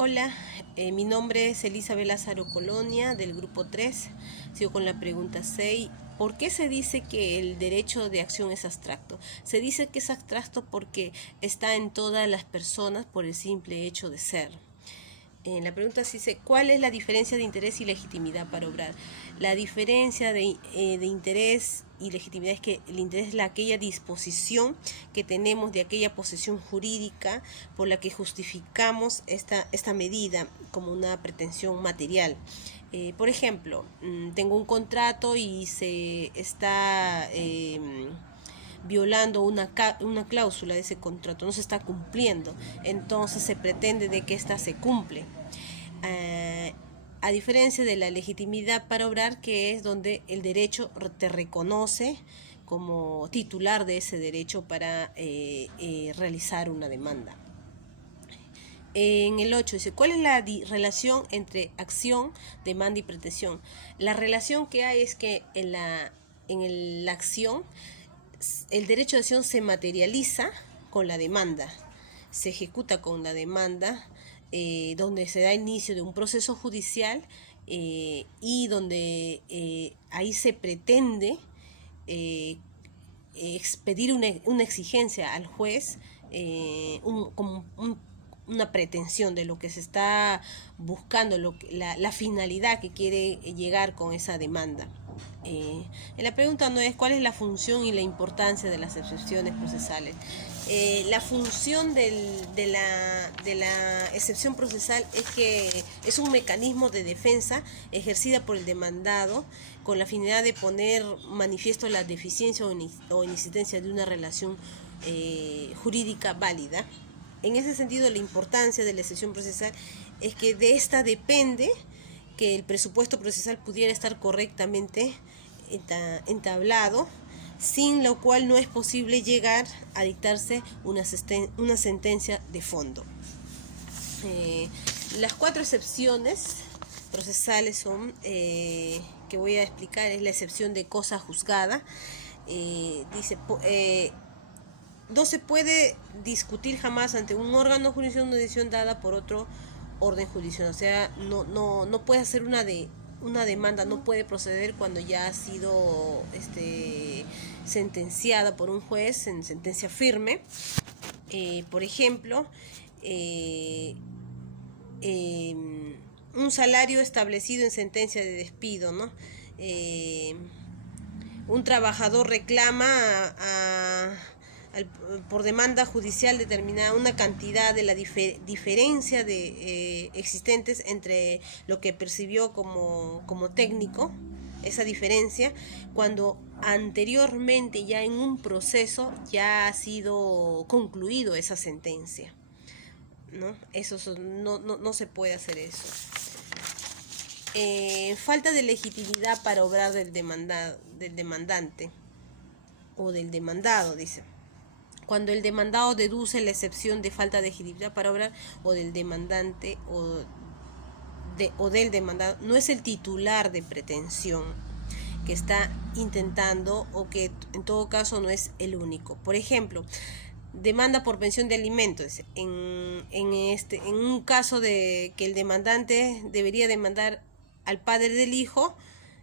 Hola, mi nombre es Elizabeth Lázaro Colonia del grupo 3. Sigo con la pregunta 6. ¿Por qué se dice que el derecho de acción es abstracto? Se dice que es abstracto porque está en todas las personas por el simple hecho de ser. La pregunta se dice, ¿cuál es la diferencia de interés y legitimidad para obrar? La diferencia de interés y legitimidad es que el interés es aquella disposición que tenemos de aquella posesión jurídica por la que justificamos esta medida como una pretensión material. Por ejemplo, tengo un contrato y se está violando una cláusula de ese contrato, no se está cumpliendo, entonces se pretende de que ésta se cumple. A diferencia de la legitimidad para obrar, que es donde el derecho te reconoce como titular de ese derecho para realizar una demanda. En el 8 dice, ¿cuál es la relación entre acción, demanda y pretensión? La relación que hay es que en la acción el derecho de acción se materializa con la demanda, se ejecuta con la demanda, donde se da inicio de un proceso judicial y donde ahí se pretende expedir una exigencia al juez, como una pretensión de lo que se está buscando, la finalidad que quiere llegar con esa demanda. La pregunta no es cuál es la función y la importancia de las excepciones procesales. La función de la excepción procesal es que es un mecanismo de defensa ejercida por el demandado con la finalidad de poner manifiesto la deficiencia o inexistencia de una relación jurídica válida. En ese sentido, la importancia de la excepción procesal es que de esta depende que el presupuesto procesal pudiera estar correctamente entablado, sin lo cual no es posible llegar a dictarse una sentencia de fondo. Las 4 excepciones procesales son, que voy a explicar, es la excepción de cosa juzgada. Dice, no se puede discutir jamás ante un órgano judicial una decisión dada por otro orden judicial. O sea, no puede hacer una demanda, no puede proceder cuando ya ha sido sentenciada por un juez en sentencia firme. Por ejemplo, un salario establecido en sentencia de despido, ¿no? Un trabajador reclama por demanda judicial determinada una cantidad de la diferencia de existentes entre lo que percibió como técnico, esa diferencia, cuando anteriormente ya en un proceso ya ha sido concluido esa sentencia, ¿no? Eso no se puede hacer eso. Falta de legitimidad para obrar del demandante o del demandado, dice. Cuando el demandado deduce la excepción de falta de legitimidad para obrar o del demandante o del demandado, no es el titular de pretensión que está intentando, o que en todo caso no es el único. Por ejemplo, demanda por pensión de alimentos. En un caso de que el demandante debería demandar al padre del hijo,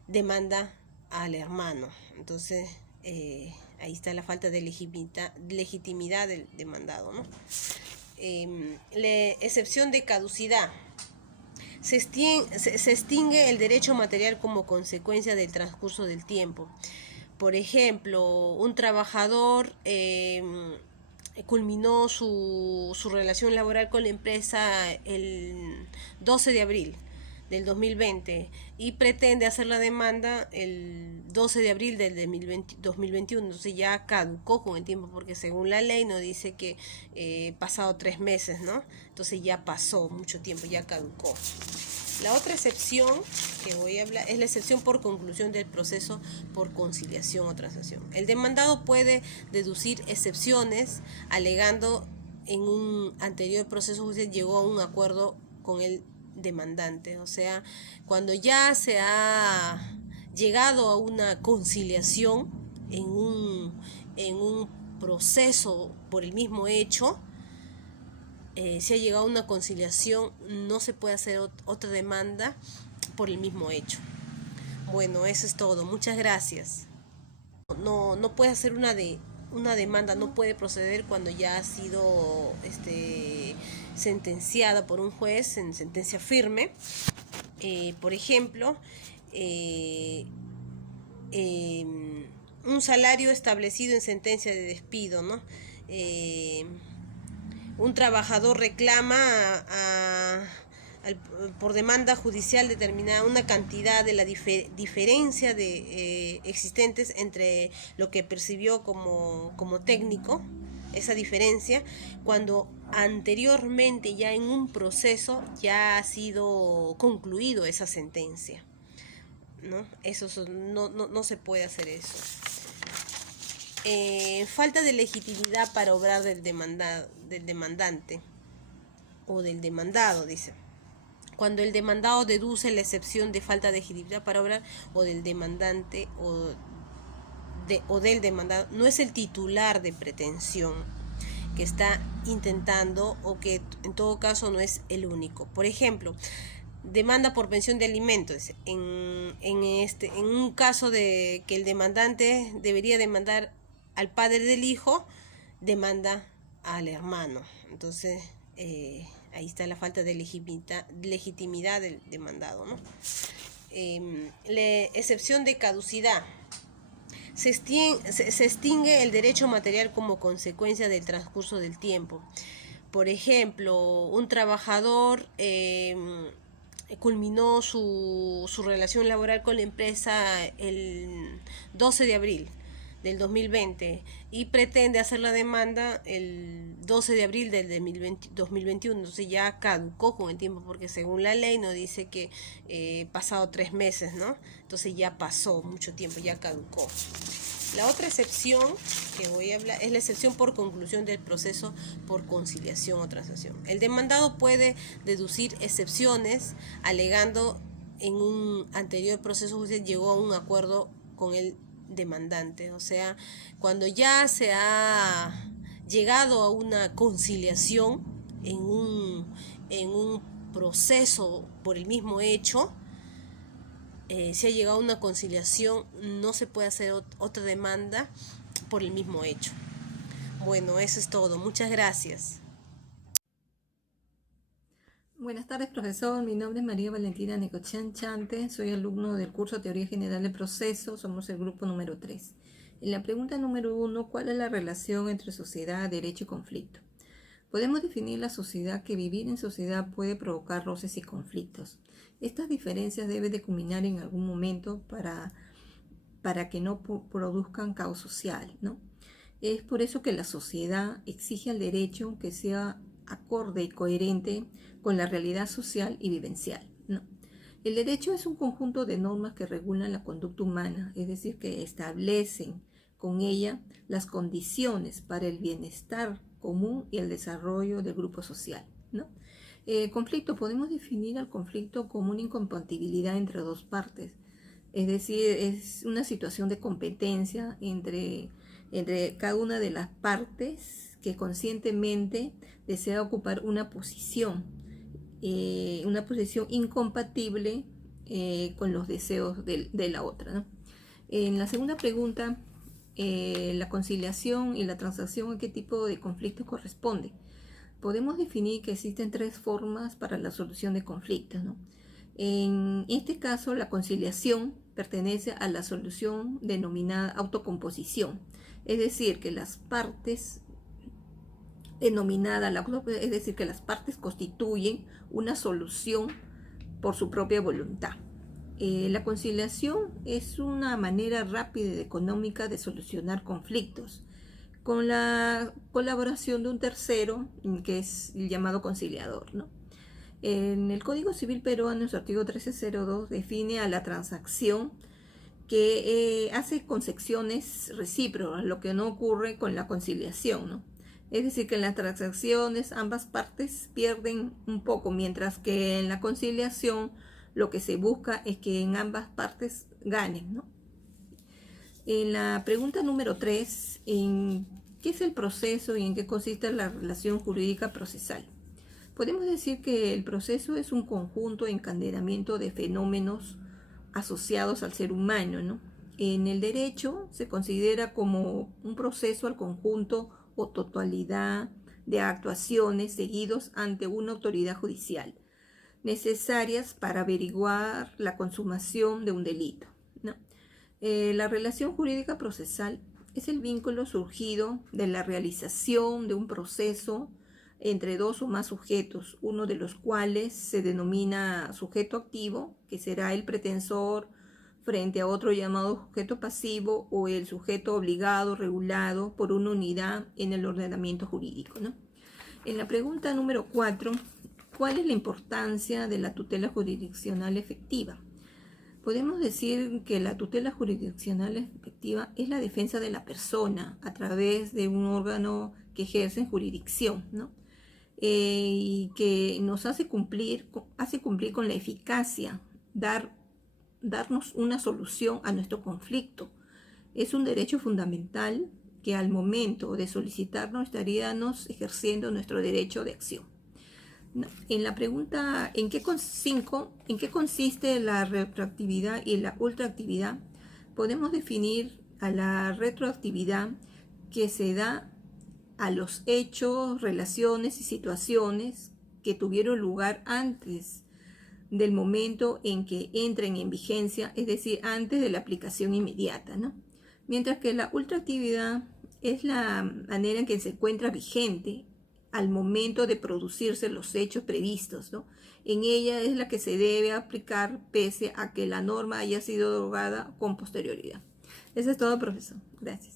demanda al hermano. Entonces, ahí está la falta de legitimidad del demandado, ¿no? La excepción de caducidad. Se extingue el derecho material como consecuencia del transcurso del tiempo. Por ejemplo, un trabajador culminó su relación laboral con la empresa el 12 de abril del 2020 y pretende hacer la demanda el 12 de abril del 2021. Entonces ya caducó con el tiempo, porque según la ley nos dice que pasado 3 meses, ¿no? Entonces ya pasó mucho tiempo, ya caducó. La otra excepción que voy a hablar es la excepción por conclusión del proceso por conciliación o transacción. El demandado puede deducir excepciones alegando en un anterior proceso judicial llegó a un acuerdo con el demandante. O sea, cuando ya se ha llegado a una conciliación en un proceso por el mismo hecho, si ha llegado a una conciliación, no se puede hacer otra demanda por el mismo hecho. Bueno, eso es todo. Muchas gracias. No puede hacer una demanda, no puede proceder cuando ya ha sido sentenciada por un juez en sentencia firme. Por ejemplo, eh, eh, un salario establecido en sentencia de despido, ¿no? Un trabajador reclama por demanda judicial determinada una cantidad de la diferencia de existentes entre lo que percibió como técnico, esa diferencia, cuando anteriormente ya en un proceso ya ha sido concluido esa sentencia, ¿no? No se puede hacer eso. Falta de legitimidad para obrar del demandante o del demandado, dice. Cuando el demandado deduce la excepción de falta de legitimidad para obrar o del demandante o del demandado, no es el titular de pretensión que está intentando, o que en todo caso no es el único. Por ejemplo, demanda por pensión de alimentos. En un caso de que el demandante debería demandar al padre del hijo, demanda al hermano. Entonces, ahí está la falta de legitimidad del demandado, ¿no? La excepción de caducidad. Se extingue el derecho material como consecuencia del transcurso del tiempo. Por ejemplo, un trabajador culminó su relación laboral con la empresa el 12 de abril del 2020 y pretende hacer la demanda el 12 de abril del 2021. Entonces ya caducó con el tiempo, porque según la ley nos dice que pasado 3 meses, ¿no? Entonces ya pasó mucho tiempo, ya caducó. La otra excepción que voy a hablar es la excepción por conclusión del proceso por conciliación o transacción. El demandado puede deducir excepciones alegando en un anterior proceso judicial llegó a un acuerdo con el demandante. O sea, cuando ya se ha llegado a una conciliación en un proceso por el mismo hecho, si ha llegado a una conciliación, no se puede hacer otra demanda por el mismo hecho. Bueno, eso es todo. Muchas gracias. Buenas tardes, profesor. Mi nombre es María Valentina Necochán Chante. Soy alumno del curso Teoría General de Procesos. Somos el grupo número 3. En la pregunta número 1, ¿cuál es la relación entre sociedad, derecho y conflicto? Podemos definir la sociedad que vivir en sociedad puede provocar roces y conflictos. Estas diferencias deben de culminar en algún momento para que no produzcan caos social, ¿no? Es por eso que la sociedad exige al derecho que sea acorde y coherente con la realidad social y vivencial, ¿no? El derecho es un conjunto de normas que regulan la conducta humana, es decir, que establecen con ella las condiciones para el bienestar común y el desarrollo del grupo social, ¿no? Conflicto, podemos definir al conflicto como una incompatibilidad entre dos partes, es decir, es una situación de competencia entre cada una de las partes que conscientemente desea ocupar una posición incompatible con los deseos de la otra, ¿no? En la segunda pregunta, la conciliación y la transacción, ¿a qué tipo de conflicto corresponde? Podemos definir que existen 3 formas para la solución de conflictos, ¿no? En este caso, la conciliación pertenece a la solución denominada autocomposición, es decir, que las partes constituyen una solución por su propia voluntad. La conciliación es una manera rápida y económica de solucionar conflictos con la colaboración de un tercero, que es el llamado conciliador, ¿no? En el Código Civil peruano, en su artículo 1302, define a la transacción que hace concesiones recíprocas, lo que no ocurre con la conciliación, ¿no? Es decir, que en las transacciones ambas partes pierden un poco, mientras que en la conciliación lo que se busca es que en ambas partes ganen, ¿no? En la pregunta número 3, ¿en qué es el proceso y en qué consiste la relación jurídica procesal? Podemos decir que el proceso es un conjunto de encadenamiento de fenómenos asociados al ser humano, ¿no? En el derecho se considera como un proceso al conjunto o totalidad de actuaciones seguidos ante una autoridad judicial, necesarias para averiguar la consumación de un delito, ¿no? La relación jurídica procesal es el vínculo surgido de la realización de un proceso entre dos o más sujetos, uno de los cuales se denomina sujeto activo, que será el pretensor frente a otro llamado sujeto pasivo, o el sujeto obligado, regulado por una unidad en el ordenamiento jurídico, ¿no? En la pregunta número 4, ¿cuál es la importancia de la tutela jurisdiccional efectiva? Podemos decir que la tutela jurisdiccional efectiva es la defensa de la persona a través de un órgano que ejerce en jurisdicción, ¿no? Y que nos hace cumplir con la eficacia, darnos una solución a nuestro conflicto. Es un derecho fundamental que al momento de solicitarnos estaríamos ejerciendo nuestro derecho de acción. En la pregunta ¿en qué consiste la retroactividad y la ultraactividad? Podemos definir a la retroactividad que se da a los hechos, relaciones y situaciones que tuvieron lugar antes del momento en que entren en vigencia, es decir, antes de la aplicación inmediata, ¿no? Mientras que la ultraactividad es la manera en que se encuentra vigente al momento de producirse los hechos previstos, ¿no? En ella es la que se debe aplicar pese a que la norma haya sido derogada con posterioridad. Eso es todo, profesor. Gracias.